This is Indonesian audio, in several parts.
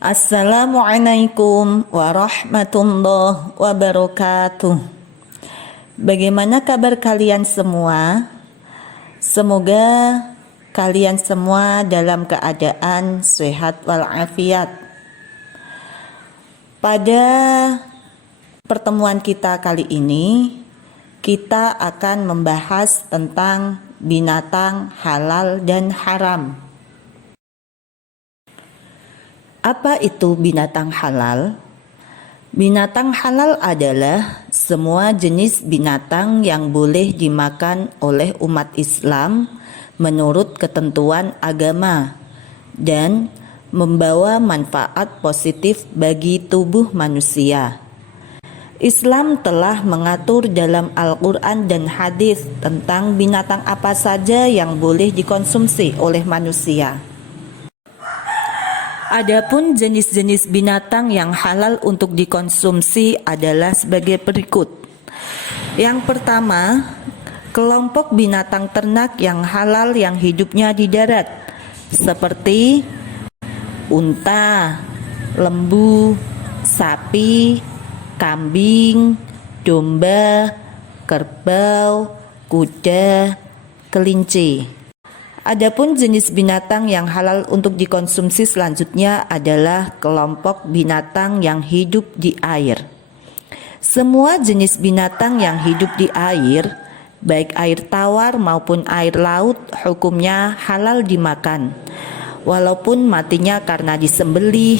Assalamualaikum warahmatullahi wabarakatuh. Bagaimana kabar kalian semua? Semoga kalian semua dalam keadaan sehat walafiat. Pada pertemuan kita kali ini, kita akan membahas tentang binatang halal dan haram. Apa itu binatang halal? Binatang halal adalah semua jenis binatang yang boleh dimakan oleh umat Islam menurut ketentuan agama dan membawa manfaat positif bagi tubuh manusia. Islam telah mengatur dalam Al-Quran dan hadis tentang binatang apa saja yang boleh dikonsumsi oleh manusia. Adapun jenis-jenis binatang yang halal untuk dikonsumsi adalah sebagai berikut. Yang pertama, kelompok binatang ternak yang halal yang hidupnya di darat, seperti unta, lembu, sapi, kambing, domba, kerbau, kuda, kelinci. Adapun jenis binatang yang halal untuk dikonsumsi selanjutnya adalah kelompok binatang yang hidup di air. Semua jenis binatang yang hidup di air, baik air tawar maupun air laut, hukumnya halal dimakan, walaupun matinya karena disembelih,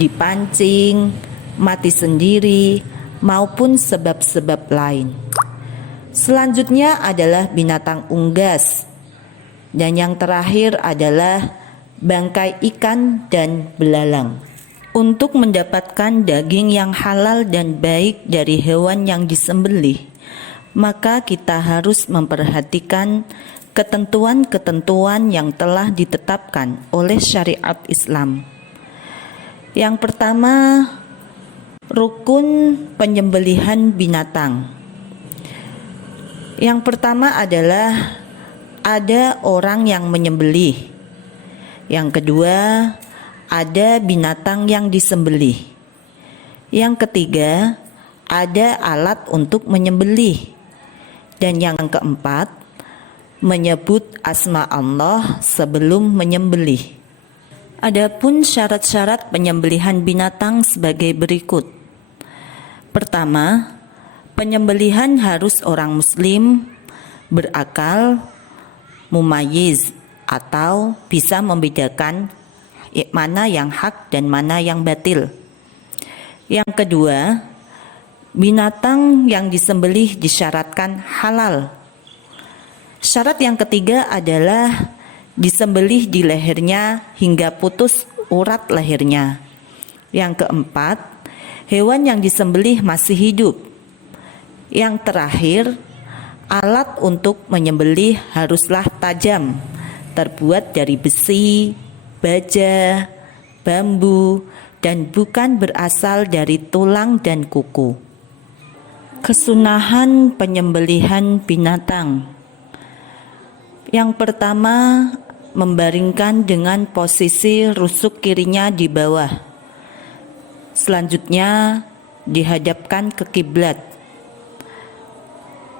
dipancing, mati sendiri, maupun sebab-sebab lain. Selanjutnya adalah binatang unggas. Dan yang terakhir adalah bangkai ikan dan belalang. Untuk mendapatkan daging yang halal dan baik dari hewan yang disembelih, maka kita harus memperhatikan ketentuan-ketentuan yang telah ditetapkan oleh syariat Islam. Yang pertama, rukun penyembelihan binatang. Yang pertama adalah ada orang yang menyembelih. Yang kedua, ada binatang yang disembelih. Yang ketiga, ada alat untuk menyembelih. Dan yang keempat, menyebut asma Allah sebelum menyembelih. Adapun syarat-syarat penyembelihan binatang sebagai berikut. Pertama, penyembelihan harus orang muslim, berakal, mumayyiz atau bisa membedakan mana yang hak dan mana yang batil. Yang kedua, binatang yang disembelih disyaratkan halal. Syarat yang ketiga adalah disembelih di lehernya hingga putus urat lehernya. Yang keempat, hewan yang disembelih masih hidup. Yang terakhir, alat untuk menyembelih haruslah tajam, terbuat dari besi, baja, bambu, dan bukan berasal dari tulang dan kuku. Kesunahan penyembelihan binatang. Yang pertama, membaringkan dengan posisi rusuk kirinya di bawah. Selanjutnya, dihadapkan ke kiblat.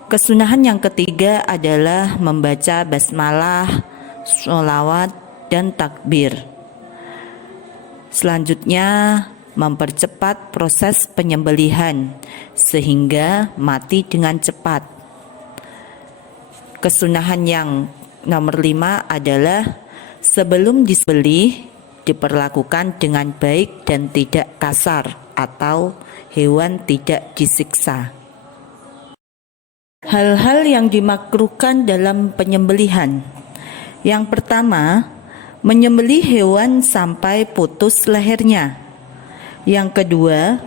Kesunahan yang ketiga adalah membaca basmalah, sholawat, dan takbir. Selanjutnya, mempercepat proses penyembelihan sehingga mati dengan cepat. Kesunahan yang nomor 5 adalah sebelum disembelih diperlakukan dengan baik dan tidak kasar atau hewan tidak disiksa. Hal-hal yang dimakruhkan dalam penyembelihan. Yang pertama, menyembelih hewan sampai putus lehernya. Yang kedua,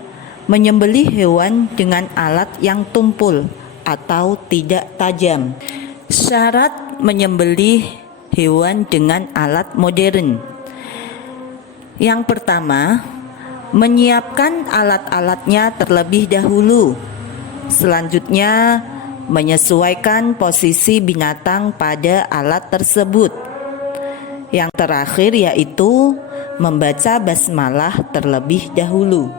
menyembelih hewan dengan alat yang tumpul atau tidak tajam. Syarat menyembelih hewan dengan alat modern. Yang pertama, menyiapkan alat-alatnya terlebih dahulu. Selanjutnya, menyesuaikan posisi binatang pada alat tersebut. Yang terakhir yaitu membaca basmalah terlebih dahulu.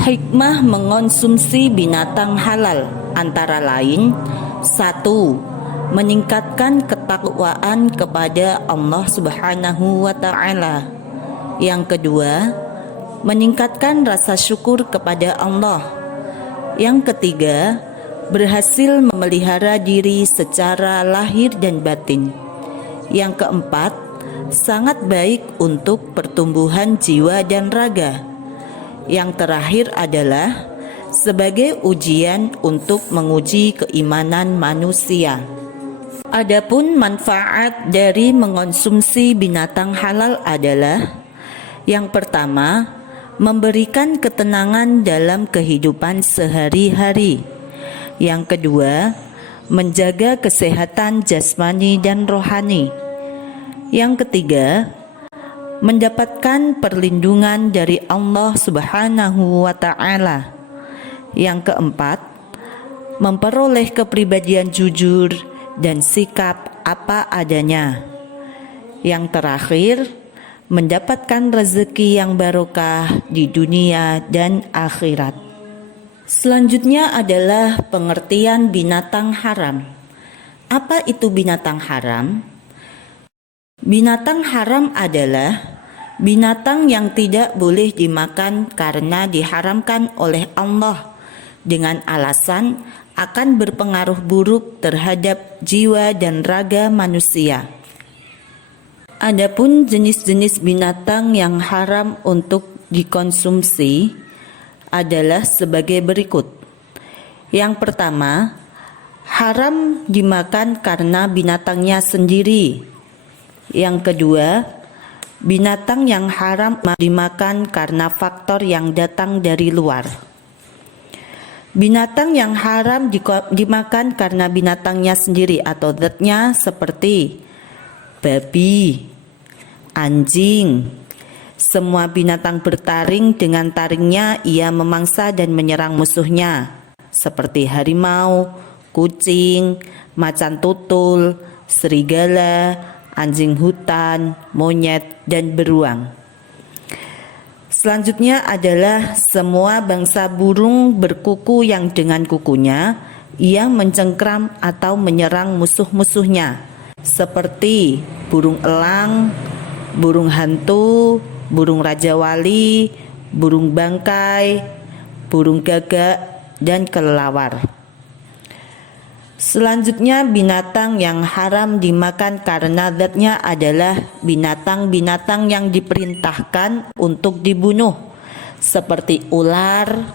Hikmah mengonsumsi binatang halal antara lain: 1. Meningkatkan ketakwaan kepada Allah Subhanahu wa Ta'ala. Yang kedua, meningkatkan rasa syukur kepada Allah. Yang ketiga, berhasil memelihara diri secara lahir dan batin. Yang keempat, sangat baik untuk pertumbuhan jiwa dan raga. Yang terakhir adalah sebagai ujian untuk menguji keimanan manusia. Adapun manfaat dari mengonsumsi binatang halal adalah: yang pertama, memberikan ketenangan dalam kehidupan sehari-hari. Yang kedua, menjaga kesehatan jasmani dan rohani. Yang ketiga, mendapatkan perlindungan dari Allah Subhanahu wa Ta'ala. Yang keempat, memperoleh kepribadian jujur dan sikap apa adanya. Yang terakhir, mendapatkan rezeki yang barokah di dunia dan akhirat. Selanjutnya adalah pengertian binatang haram. Apa itu binatang haram? Binatang haram adalah binatang yang tidak boleh dimakan karena diharamkan oleh Allah dengan alasan akan berpengaruh buruk terhadap jiwa dan raga manusia. Adapun jenis-jenis binatang yang haram untuk dikonsumsi adalah sebagai berikut. Yang pertama, haram dimakan karena binatangnya sendiri. Yang kedua, binatang yang haram dimakan karena faktor yang datang dari luar. Binatang yang haram dimakan karena binatangnya sendiri atau zatnya seperti babi, anjing. Semua binatang bertaring, dengan taringnya ia memangsa dan menyerang musuhnya, seperti harimau, kucing, macan tutul, serigala, anjing hutan, monyet, dan beruang. Selanjutnya adalah semua bangsa burung berkuku yang dengan kukunya ia mencengkram atau menyerang musuh-musuhnya, seperti burung elang, burung hantu, burung raja wali, burung bangkai, burung gagak, dan kelelawar. Selanjutnya, binatang yang haram dimakan karena zatnya adalah binatang-binatang yang diperintahkan untuk dibunuh, seperti ular,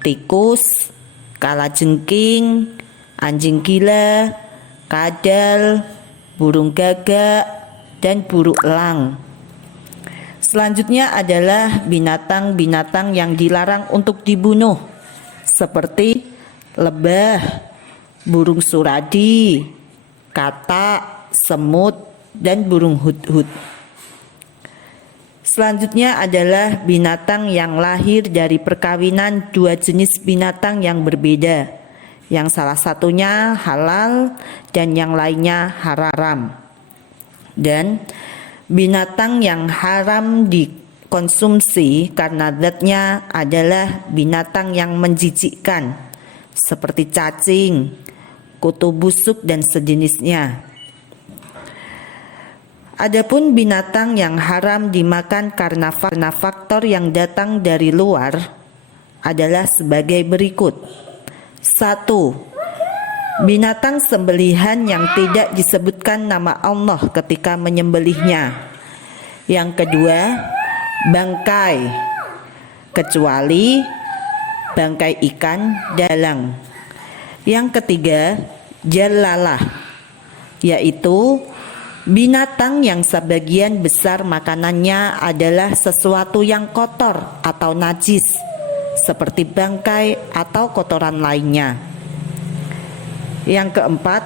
tikus, kalajengking, anjing gila, kadal, burung gagak, dan burung elang. Selanjutnya adalah binatang-binatang yang dilarang untuk dibunuh, seperti lebah, burung suradi, katak, semut, dan burung hudhud. Selanjutnya adalah binatang yang lahir dari perkawinan dua jenis binatang yang berbeda, yang salah satunya halal dan yang lainnya haram. Dan binatang yang haram dikonsumsi karena zatnya adalah binatang yang menjijikkan, seperti cacing, kutu busuk, dan sejenisnya. Adapun binatang yang haram dimakan karena faktor yang datang dari luar adalah sebagai berikut. 1. Binatang sembelihan yang tidak disebutkan nama Allah ketika menyembelihnya. Yang kedua, bangkai, kecuali bangkai ikan dalang. Yang ketiga, jalalah, yaitu binatang yang sebagian besar makanannya adalah sesuatu yang kotor atau najis, seperti bangkai atau kotoran lainnya. Yang keempat,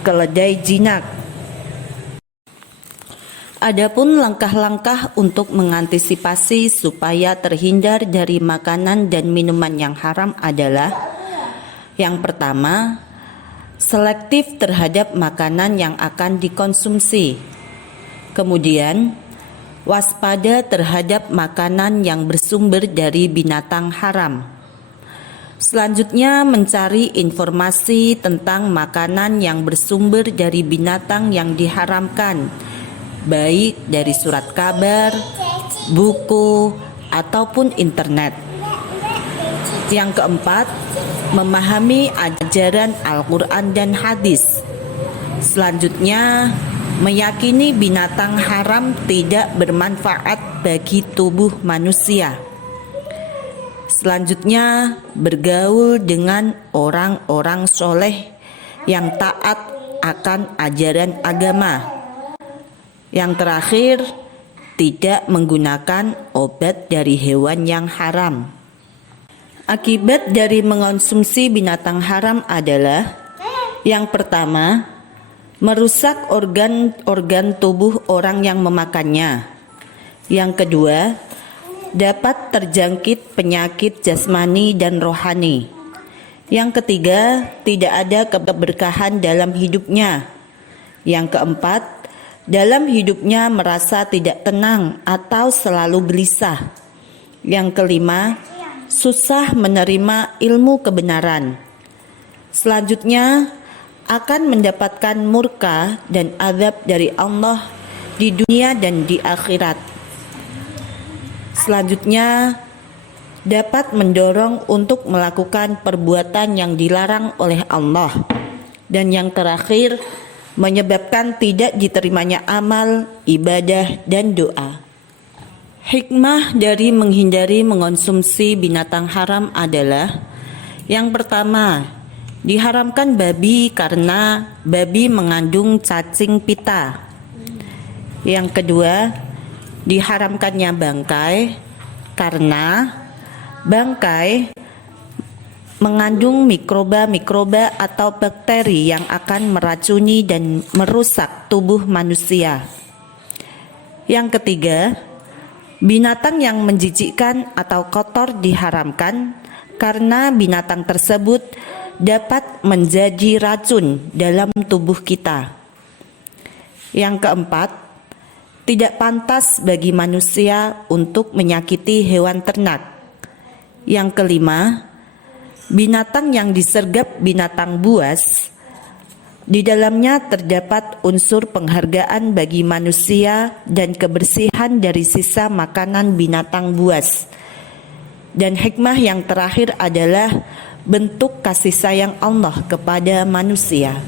keledai jinak. Adapun langkah-langkah untuk mengantisipasi supaya terhindar dari makanan dan minuman yang haram adalah: yang pertama, selektif terhadap makanan yang akan dikonsumsi. Kemudian, waspada terhadap makanan yang bersumber dari binatang haram. Selanjutnya, mencari informasi tentang makanan yang bersumber dari binatang yang diharamkan, baik dari surat kabar, buku, ataupun internet. Yang keempat, memahami ajaran Al-Quran dan hadis. Selanjutnya, meyakini binatang haram tidak bermanfaat bagi tubuh manusia. Selanjutnya, bergaul dengan orang-orang soleh yang taat akan ajaran agama. Yang terakhir, tidak menggunakan obat dari hewan yang haram. Akibat dari mengonsumsi binatang haram adalah: yang pertama, merusak organ-organ tubuh orang yang memakannya. Yang kedua, dapat terjangkit penyakit jasmani dan rohani. Yang ketiga, tidak ada keberkahan dalam hidupnya. Yang keempat, dalam hidupnya merasa tidak tenang atau selalu gelisah. Yang kelima, susah menerima ilmu kebenaran. Selanjutnya, akan mendapatkan murka dan azab dari Allah di dunia dan di akhirat. Selanjutnya, dapat mendorong untuk melakukan perbuatan yang dilarang oleh Allah. Dan yang terakhir, menyebabkan tidak diterimanya amal, ibadah, dan doa. Hikmah dari menghindari mengonsumsi binatang haram adalah: yang pertama, diharamkan babi karena babi mengandung cacing pita. Yang kedua, diharamkannya bangkai karena bangkai mengandung mikroba-mikroba atau bakteri yang akan meracuni dan merusak tubuh manusia. Yang ketiga, binatang yang menjijikkan atau kotor diharamkan karena binatang tersebut dapat menjadi racun dalam tubuh kita. Yang keempat, tidak pantas bagi manusia untuk menyakiti hewan ternak. Yang kelima, binatang yang disergap binatang buas, di dalamnya terdapat unsur penghargaan bagi manusia dan kebersihan dari sisa makanan binatang buas. Dan hikmah yang terakhir adalah bentuk kasih sayang Allah kepada manusia.